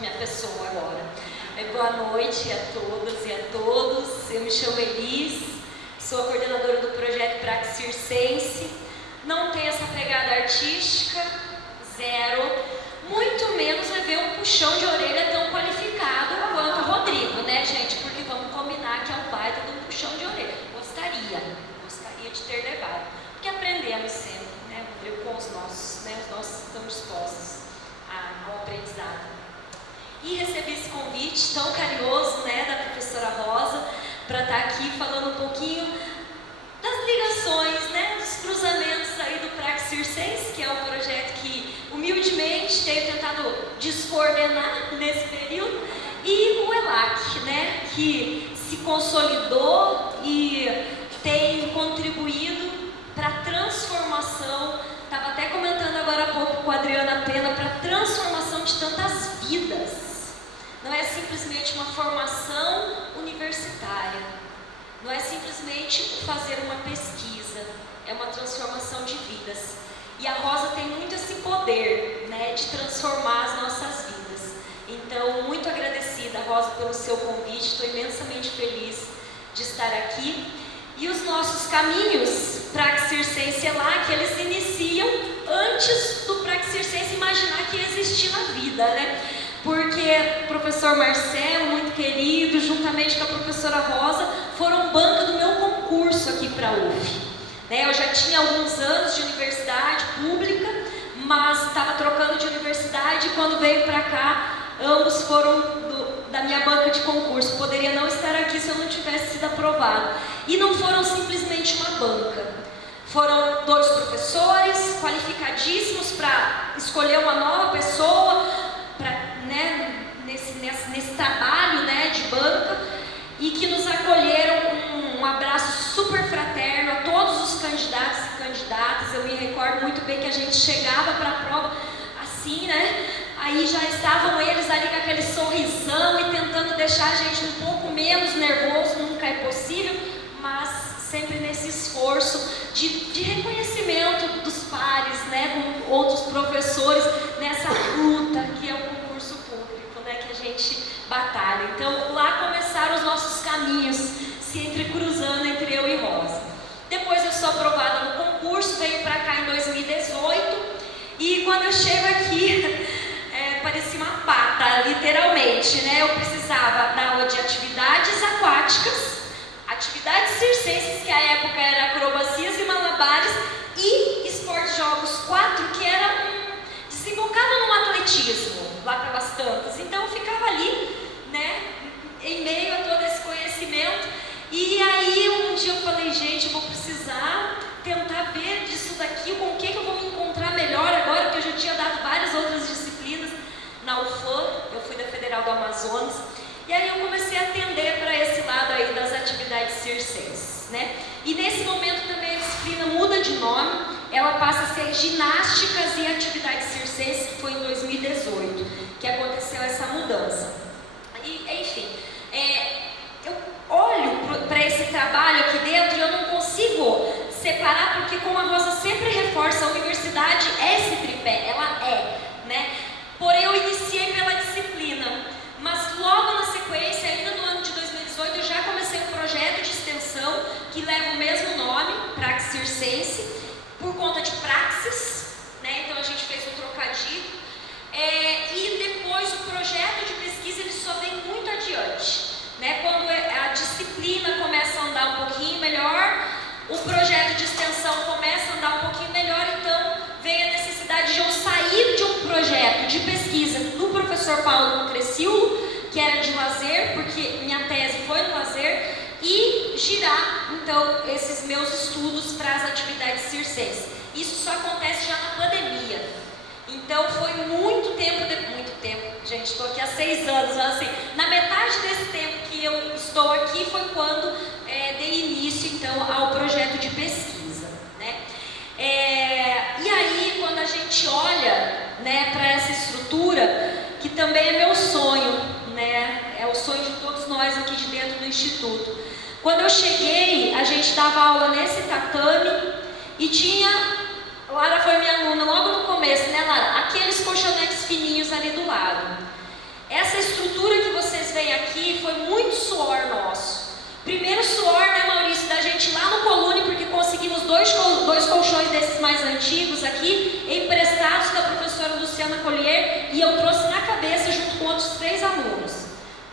minha pessoa agora. Boa noite a todas e a todos. Eu me chamo Elis, sou a coordenadora do projeto Praxis Circense. Não tenho essa pegada artística, zero. Muito menos levei um puxão de orelha tão qualificado quanto o Rodrigo, né, gente? Porque vamos combinar que é um baita de um puxão de orelha. Gostaria de ter levado. Porque aprendemos sempre, né, Rodrigo, com os nossos, né? Os nossos estão dispostos ao aprendizado. E recebi esse convite tão carinhoso, né, da professora Rosa, para estar aqui falando um pouquinho das ligações, né, dos cruzamentos aí do Praxis Circense, que é um projeto que humildemente tenho tentado descoordenar nesse período, e o ELAC, né, que se consolidou e tem contribuído para a transformação. Estava até comentando agora há pouco com a Adriana Pena, para a transformação de tantas vidas. Não é simplesmente uma formação universitária, não é simplesmente fazer uma pesquisa, é uma transformação de vidas. E a Rosa tem muito esse poder, né, de transformar as nossas vidas. Então, muito agradecida, Rosa, pelo seu convite, estou imensamente feliz de estar aqui. E os nossos caminhos Praxis Circense ELAC, eles se iniciam antes do Praxis Circense imaginar que ia existir na vida, né? Porque o professor Marcelo, muito querido, juntamente com a professora Rosa, foram banca do meu concurso aqui para a UF. Né? Eu já tinha alguns anos de universidade pública, mas estava trocando de universidade e quando veio para cá, ambos foram da minha banca de concurso. Poderia não estar aqui se eu não tivesse sido aprovado. E não foram simplesmente uma banca. Foram 2 professores qualificadíssimos para escolher uma nova pessoa pra, né, nesse trabalho, né, de banca, e que nos acolheram com um abraço super fraterno a todos os candidatos e candidatas. Eu me recordo muito bem que a gente chegava para a prova assim, né? Aí já estavam eles ali com aquele sorrisão e tentando deixar a gente um pouco menos nervoso. Nunca é possível, mas sempre nesse esforço de reconhecimento dos pares, né, com outros professores, nessa luta que é o concurso público, né, que a gente batalha. Então, lá começaram os nossos caminhos, se entrecruzando entre eu e Rosa. Depois eu sou aprovada no concurso, venho para cá em 2018, e quando eu chego aqui, parecia uma pata, literalmente, né? Eu precisava dar aula de atividades aquáticas, atividades circenses, que à época era acrobacias e malabares, e esporte jogos 4, que era desembocava num atletismo, lá pelas tantas. Então eu ficava ali, né, em meio a todo esse conhecimento. E aí um dia eu falei, gente, eu vou precisar tentar ver disso daqui, com o que eu vou me encontrar melhor agora, porque eu já tinha dado várias outras disciplinas na UFAM, eu fui da Federal do Amazonas, e aí eu comecei a atender para esse lado aí das atividades circenses, né? E nesse momento também a disciplina muda de nome, ela passa a ser ginásticas e atividades circenses, que foi em 2018 que aconteceu essa mudança. E, enfim, eu olho para esse trabalho aqui dentro e eu não consigo separar, porque como a Rosa sempre reforça, a universidade é esse tripé, ela é, né? Porém, eu iniciei pela disciplina, mas logo na sequência, ainda no ano de 2018, eu já comecei um projeto de extensão que leva o mesmo nome, Praxis Circense, por conta de praxis, né? Então a gente fez um trocadilho. E depois o projeto de pesquisa ele só vem muito adiante, né? Quando a disciplina começa a andar um pouquinho melhor, o projeto de extensão começa a andar um pouquinho melhor, então vem a necessidade de eu sair de um projeto de pesquisa do professor Paulo Cresciulo, que era de lazer, porque minha tese foi no lazer, e girar, então, esses meus estudos para as atividades circenses. Isso só acontece já na pandemia. Então, foi muito tempo, gente, estou aqui há 6 anos, assim, na metade desse tempo que eu estou aqui foi quando dei início, então, ao projeto de pesquisa, né? E aí, quando a gente olha, né, para essa estrutura, que também é meu sonho, né, é o sonho de todos nós aqui de dentro do Instituto. Quando eu cheguei, a gente dava aula nesse tatame e tinha, Lara foi minha aluna logo no começo, né, Lara? Aqueles colchonetes fininhos ali do lado. suor nosso. Primeiro suor, né, Maurício, da gente lá no Colune, porque conseguimos dois colchões desses mais antigos aqui, emprestados da professora Luciana Collier, e eu trouxe na cabeça junto com outros 3 alunos.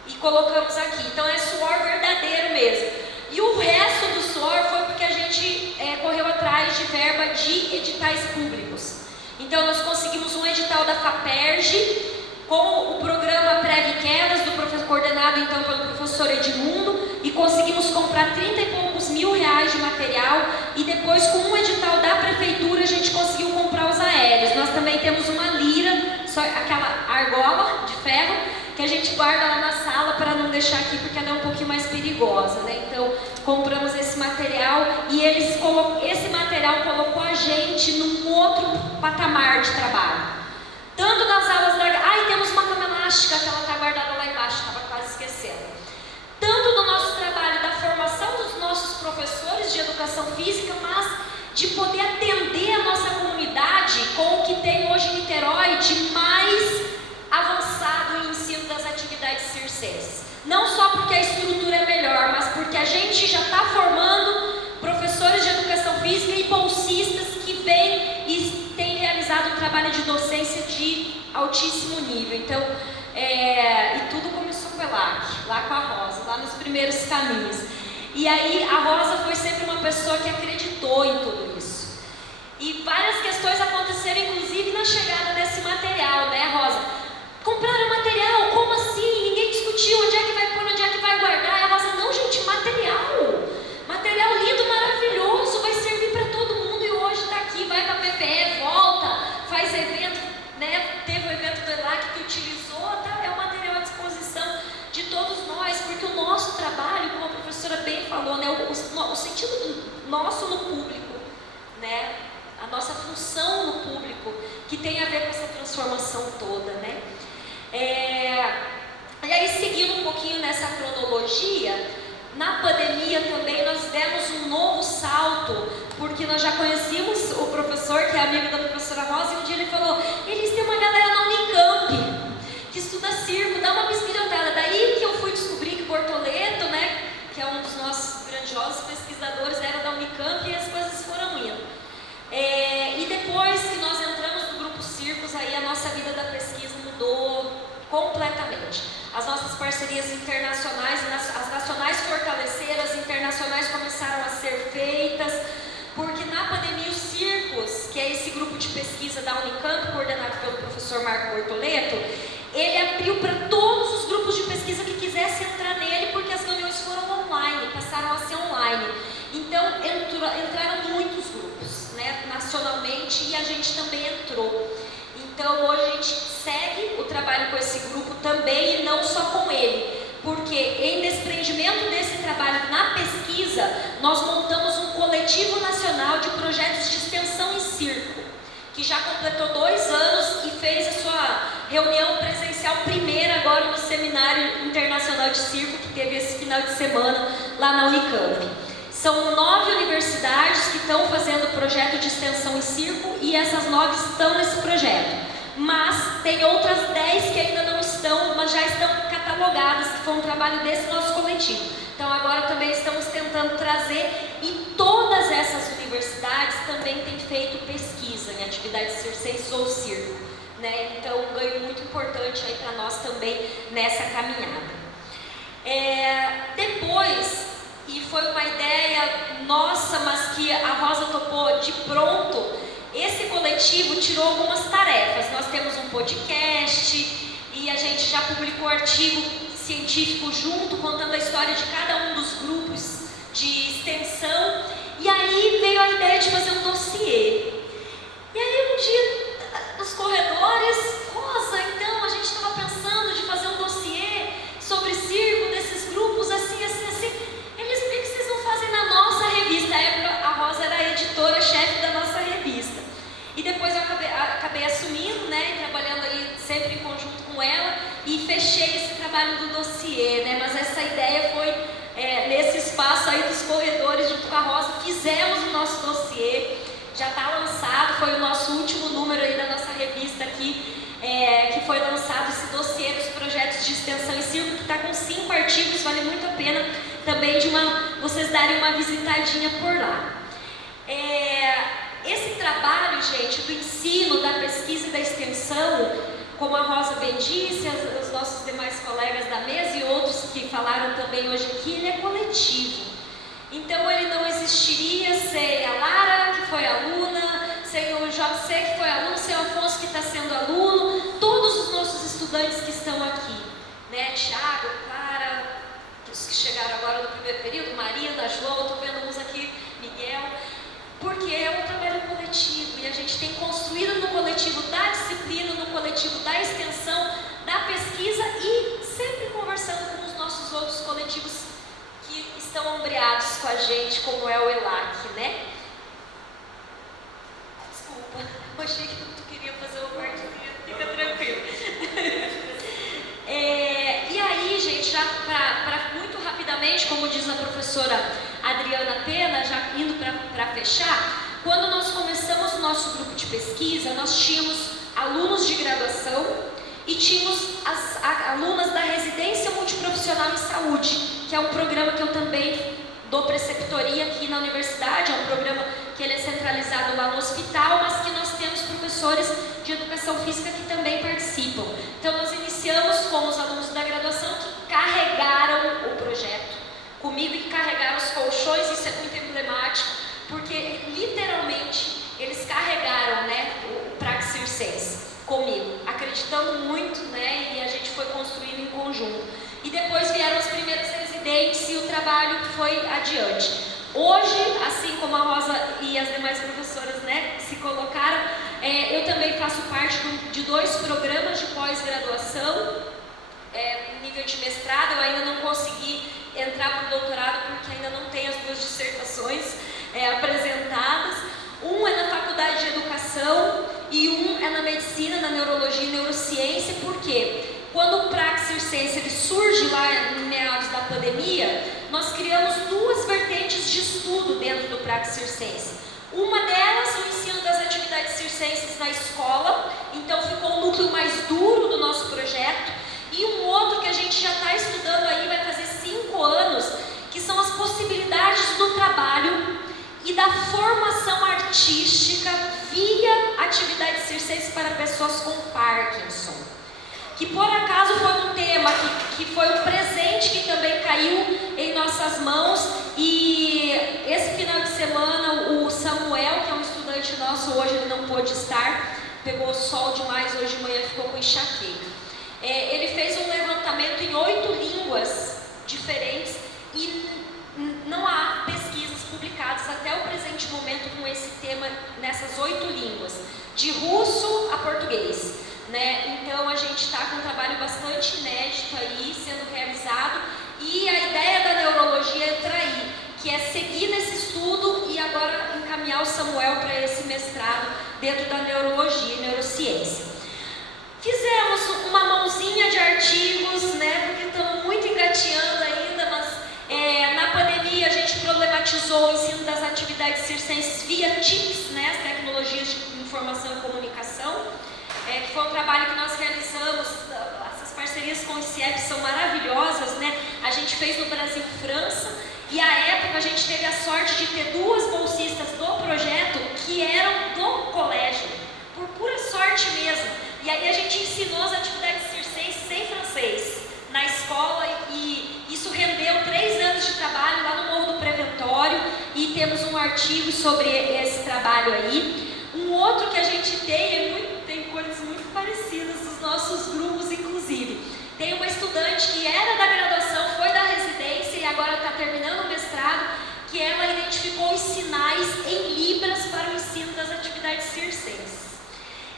E colocamos aqui. Então é suor verdadeiro mesmo. E o resto do suor foi porque a gente correu atrás de verba de editais públicos. Então nós conseguimos um edital da FAPERJ, com o programa Preve Quedas, coordenado então pelo professor Edmundo, e conseguimos comprar 30 e poucos mil reais de material, e depois com um edital da prefeitura a gente conseguiu comprar os aéreos. Nós também temos uma lira, só aquela argola de ferro, que a gente guarda lá na sala para não deixar aqui, porque ela é um pouquinho mais perigosa, né? Então compramos esse material, e esse material colocou a gente num outro patamar de trabalho. Tanto nas aulas da... e temos uma cama elástica, que ela está guardada lá embaixo, estava quase esquecendo. Tanto do nosso trabalho, da formação dos nossos professores de educação física, mas de poder atender a nossa comunidade com o que tem hoje em Niterói de mais avançado em ensino das atividades circenses. Não só porque a estrutura é melhor, mas porque a gente já está formando professores de educação física e bolsistas que vêm e têm realizado um trabalho de docência de altíssimo nível. Então, e tudo começou com a lá com a Rosa, lá nos primeiros caminhos. E aí a Rosa foi sempre uma pessoa que acreditou em tudo isso. E várias questões aconteceram, inclusive na chegada desse material, né, Rosa? Compraram material? Como assim? Ninguém discutiu onde é que vai pôr, onde é que vai guardar. E a Rosa, não, gente, material lindo, maravilhoso, vai servir para todo mundo, e hoje está aqui, vai para a PPE, volta, faz evento, né? Teve o evento do ELAC que utilizou, tá? É um material à disposição de todos nós, porque o nosso trabalho, como a professora bem falou, né? O sentido nosso no público, né? A nossa função no público, que tem a ver com essa transformação toda, né? E aí, seguindo um pouquinho nessa cronologia, na pandemia também nós demos um novo salto, porque nós já conhecíamos o professor, que é amigo da professora Rosa, e um dia ele falou: eles têm uma galera na Unicamp que estuda circo, dá uma bisbilhotada. Daí que eu fui descobrir que Bortoleto, né, que é um dos nossos grandiosos pesquisadores, era da Unicamp, e as coisas foram indo. E depois que nós entramos no grupo Circos, aí a nossa vida da pesquisa mudou completamente. As nossas parcerias internacionais, as nacionais fortaleceram, as internacionais começaram a ser feitas, porque na pandemia o Circos, que é esse grupo de pesquisa da Unicamp, coordenado pelo professor Marco Bortoleto, ele abriu para todos os grupos de pesquisa que quisessem entrar nele, porque as reuniões foram online, passaram a ser online. Então entraram muitos grupos, né, nacionalmente, e a gente também entrou. Então hoje a gente segue o trabalho com esse grupo também, e não só com ele, porque em desprendimento desse trabalho na pesquisa, nós montamos um coletivo nacional de projetos de extensão em circo, que já completou 2 anos e fez a sua reunião presencial primeira agora no Seminário Internacional de Circo, que teve esse final de semana lá na Unicamp. São 9 universidades que estão fazendo projeto de extensão em circo, e essas 9 estão nesse projeto. Mas tem outras 10 que ainda não estão, mas já estão catalogadas, que foi um trabalho desse nosso coletivo. Então agora também estamos tentando trazer, e todas essas universidades também têm feito pesquisa em atividades circenses ou circo, né? Então um ganho muito importante aí para nós também nessa caminhada. Depois, e foi uma ideia nossa, mas que a Rosa topou de pronto, esse coletivo tirou algumas tarefas. Nós temos um podcast, e a gente já publicou artigo científico junto, contando a história de cada um dos grupos de extensão, e aí veio a ideia de fazer um dossiê. E aí um dia, nos corredores, Rosa, então a gente estava pensando de fazer um dossiê sobre circo, desses grupos assim, assim, assim. Eles, por que vocês não fazem na nossa revista? Na época a Rosa era a editora-chefe da nossa revista. E depois eu acabei assumindo, né, e trabalhando aí sempre em conjunto com ela, e fechei esse trabalho do dossiê, né, mas essa ideia foi nesse espaço aí dos corredores, junto com a Rosa, fizemos o nosso dossiê, já está lançado, foi o nosso último número aí da nossa revista aqui, que foi lançado esse dossiê dos projetos de extensão em circo, que está com 5 artigos, vale muito a pena pena também de vocês darem uma visitadinha por lá. Esse trabalho, gente, do ensino, da pesquisa e da extensão, como a Rosa bem disse, os nossos demais colegas da mesa e outros que falaram também hoje aqui, ele é coletivo. Então ele não existiria sem a Lara, que foi aluna, sem o JC, que foi aluno, sem o Afonso, que está sendo aluno, todos os nossos estudantes que estão aqui, né? Tiago, Clara, os que chegaram agora no primeiro período, Maria, da João, estou vendo uns aqui, Miguel, porque é um trabalho coletivo e a gente tem construído no coletivo da disciplina, no coletivo da extensão, da pesquisa e sempre conversando com os nossos outros coletivos que estão ombreados com a gente, como é o ELAC, né? Desculpa, eu achei que tu queria fazer uma partezinha, fica tranquilo. E aí, gente, já para muito rapidamente, como diz a professora Adriana Pena, já indo para fechar, quando nós começamos o nosso grupo de pesquisa, nós tínhamos alunos de graduação e tínhamos as alunas da residência multiprofissional em saúde, que é um programa que eu também dou preceptoria aqui na universidade, é um programa que ele é centralizado lá no hospital, mas que nós temos professores de educação física que também participam. Então nós iniciamos com os alunos da graduação que carregaram o projeto comigo e carregaram os colchões, isso é muito emblemático, porque literalmente eles carregaram, né, o Praxis Circense comigo, acreditando muito, né, e a gente foi construindo em conjunto. E depois vieram as primeiras residentes e o trabalho foi adiante. Hoje, assim como a Rosa e as demais professoras, né, se colocaram, eu também faço parte de 2 programas de pós-graduação, nível de mestrado. Eu ainda não consegui entrar para o doutorado porque ainda não tenho as 2 dissertações apresentadas. Um é na Faculdade de Educação e um é na Medicina, na Neurologia e Neurociência. Por quê? Quando o Praxis Circense ele surge lá em meados da pandemia, nós criamos 2 vertentes de estudo dentro do Praxis Circense. Uma delas, o ensino das atividades circenses na escola, então ficou o núcleo mais duro do nosso projeto, e um outro que a gente já está estudando aí, vai fazer 5 anos, que são as possibilidades do trabalho e da formação artística via atividades circenses para pessoas com Parkinson. Que por acaso foi um tema que foi um presente que também caiu em nossas mãos, e esse final de semana o Samuel, que é um estudante nosso, hoje ele não pôde estar, pegou sol demais, hoje de manhã ficou com enxaqueca. Ele fez um levantamento em 8 línguas diferentes e não há pesquisas publicadas até o presente momento com esse tema nessas 8 línguas, de russo a português. Né? Então a gente está com um trabalho bastante inédito aí sendo realizado, e a ideia da neurologia é aí, que é seguir nesse estudo e agora encaminhar o Samuel para esse mestrado dentro da neurologia e neurociência. Fizemos uma mãozinha de artigos, né, porque estamos muito engateando ainda, mas na pandemia a gente problematizou o ensino das atividades circenses via TICs, né, as tecnologias de informação e comunicação. Que foi um trabalho que nós realizamos, essas parcerias com o ICIEP são maravilhosas, né? A gente fez no Brasil França, e à época a gente teve a sorte de ter 2 bolsistas do projeto que eram do colégio, por pura sorte mesmo. E aí a gente ensinou as atividades circenses em francês na escola, e isso rendeu 3 anos de trabalho lá no Morro do Preventório, e temos um artigo sobre esse trabalho aí. Um outro que a gente tem coisas muito parecidas dos nossos grupos, inclusive. Tem uma estudante que era da graduação, foi da residência e agora está terminando o mestrado, que ela identificou os sinais em libras para o ensino das atividades circenses.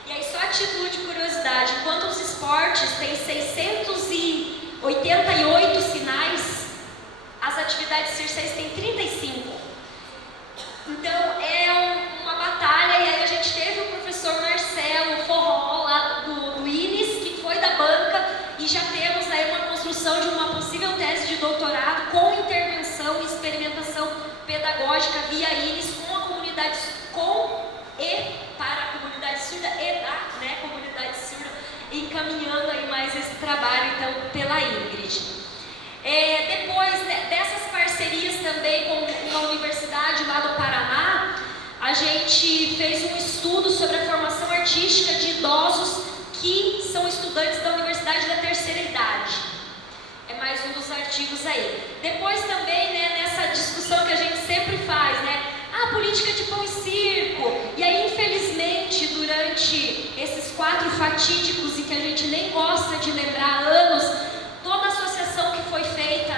E aí, só a título de curiosidade, enquanto os esportes têm 688 sinais, as atividades circenses têm 35. Então, é uma batalha, e aí a gente teve o professor Marcelo Forró, lá do INES, que foi da banca, e já temos aí uma construção de uma possível tese de doutorado com intervenção e experimentação pedagógica via INES com a comunidade, para a comunidade surda e da, né, comunidade surda, encaminhando aí mais esse trabalho, então, pela Ingrid. Depois dessas parcerias também com uma universidade lá do Paraná, a gente fez um estudo sobre a formação artística de idosos que são estudantes da Universidade da Terceira Idade. É mais um dos artigos aí. Depois também, nessa discussão que a gente sempre faz, política de pão e circo. E aí, infelizmente, durante esses 4 fatídicos e que a gente nem gosta de lembrar há anos, toda a associação que foi feita,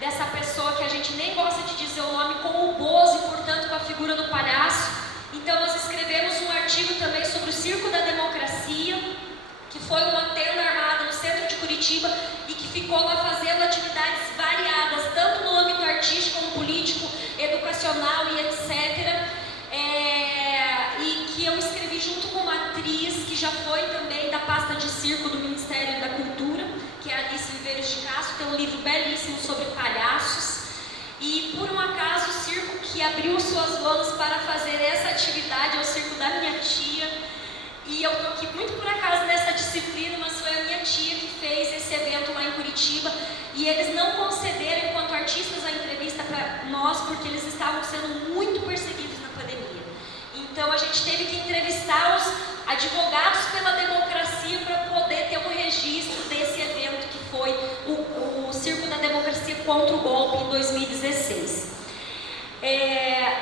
dessa pessoa que a gente nem gosta de dizer o nome, com o Bozo e, portanto, com a figura do palhaço. Então, nós escrevemos um artigo também sobre o Circo da Democracia, que foi uma tenda armada no centro de Curitiba e que ficou lá fazendo atividades variadas, tanto no âmbito artístico como político, educacional e etc. E que eu escrevi junto com uma atriz que já foi também da pasta de circo do Ministério da Cultura, que é a Alice Viveiros de Castro, tem um livro belíssimo sobre palhaços. E por um acaso o circo que abriu suas mãos para fazer essa atividade é o circo da minha tia. E eu estou aqui muito por acaso nessa disciplina, mas foi a minha tia que fez esse evento lá em Curitiba. E eles não concederam, enquanto artistas, a entrevista para nós, porque eles estavam sendo muito perseguidos na pandemia. Então a gente teve que entrevistar os advogados pela democracia para poder ter um registro desse evento que foi o Circo da Democracia contra o Golpe em 2016.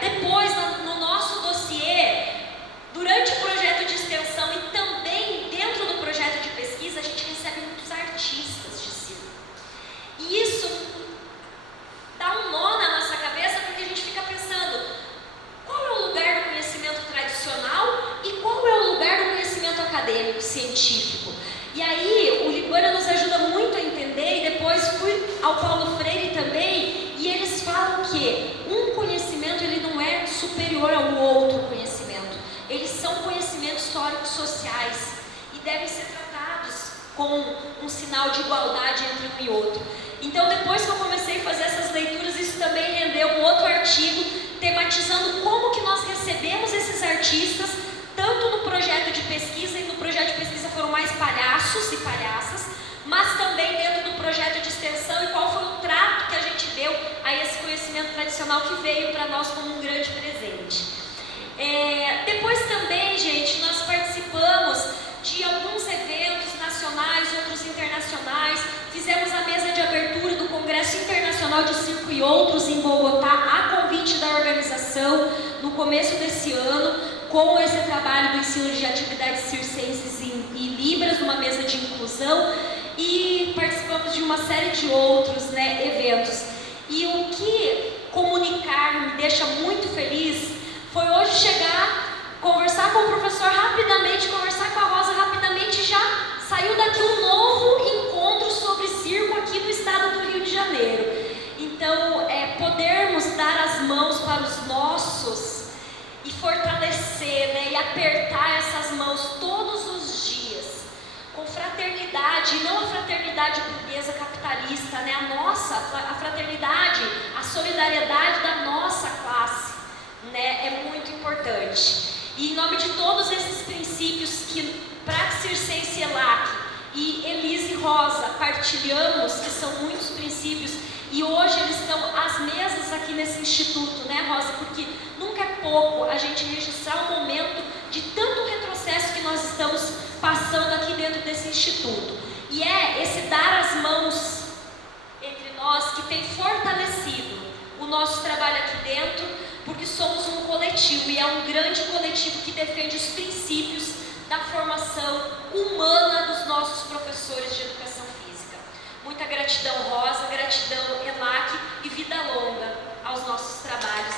Depois, no nosso dossiê, durante o projeto de extensão e também dentro do projeto de pesquisa, a gente recebe muitos artistas de circo. E isso dá um nó na nossa cabeça, porque a gente fica pensando, qual é o lugar do conhecimento tradicional e qual é o lugar do conhecimento acadêmico, científico? E aí, o Libânia nos ajuda muito a entender, e depois fui ao Paulo Freire também, e eles falam que um conhecimento ele não é superior ao outro conhecimento. Eles são conhecimentos históricos sociais e devem ser tratados com um sinal de igualdade entre um e outro. Então, depois que eu comecei a fazer essas leituras, isso também rendeu um outro artigo tematizando como que nós recebemos esses artistas, tanto no projeto de pesquisa, e no projeto de pesquisa foram mais palhaços e palhaças, mas também dentro do projeto de extensão, e qual foi o trato que a gente deu a esse conhecimento tradicional que veio para nós como um grande presente. Depois também, gente, nós participamos de alguns eventos nacionais, outros internacionais, fizemos a mesa de abertura do Congresso Internacional de Circo e Outros em Bogotá, a convite da organização, no começo desse ano, com esse trabalho do ensino de atividades circenses e Libras, numa mesa de inclusão, e participamos de uma série de outros eventos. E o que comunicar me deixa muito feliz foi hoje chegar, conversar com o professor rapidamente, conversar com a Rosa rapidamente, já saiu daqui um novo encontro sobre circo aqui no estado do Rio de Janeiro. Então, podermos dar as mãos para os nossos e fortalecer, e apertar essas mãos todos os dias, com fraternidade, e não a fraternidade burguesa capitalista, a fraternidade, a solidariedade da nossa classe. É muito importante. E em nome de todos esses princípios que Praxis Circense ELAC e Elise Rosa partilhamos, que são muitos princípios, e hoje eles estão às mesas aqui nesse instituto, Rosa? Porque nunca é pouco a gente registrar um momento de tanto retrocesso que nós estamos passando aqui dentro desse instituto. E é esse dar as mãos entre nós que tem fortalecido o nosso trabalho aqui dentro, porque somos um coletivo, e é um grande coletivo que defende os princípios da formação humana dos nossos professores de educação física. Muita gratidão, Rosa, gratidão, ELAC, e vida longa aos nossos trabalhos.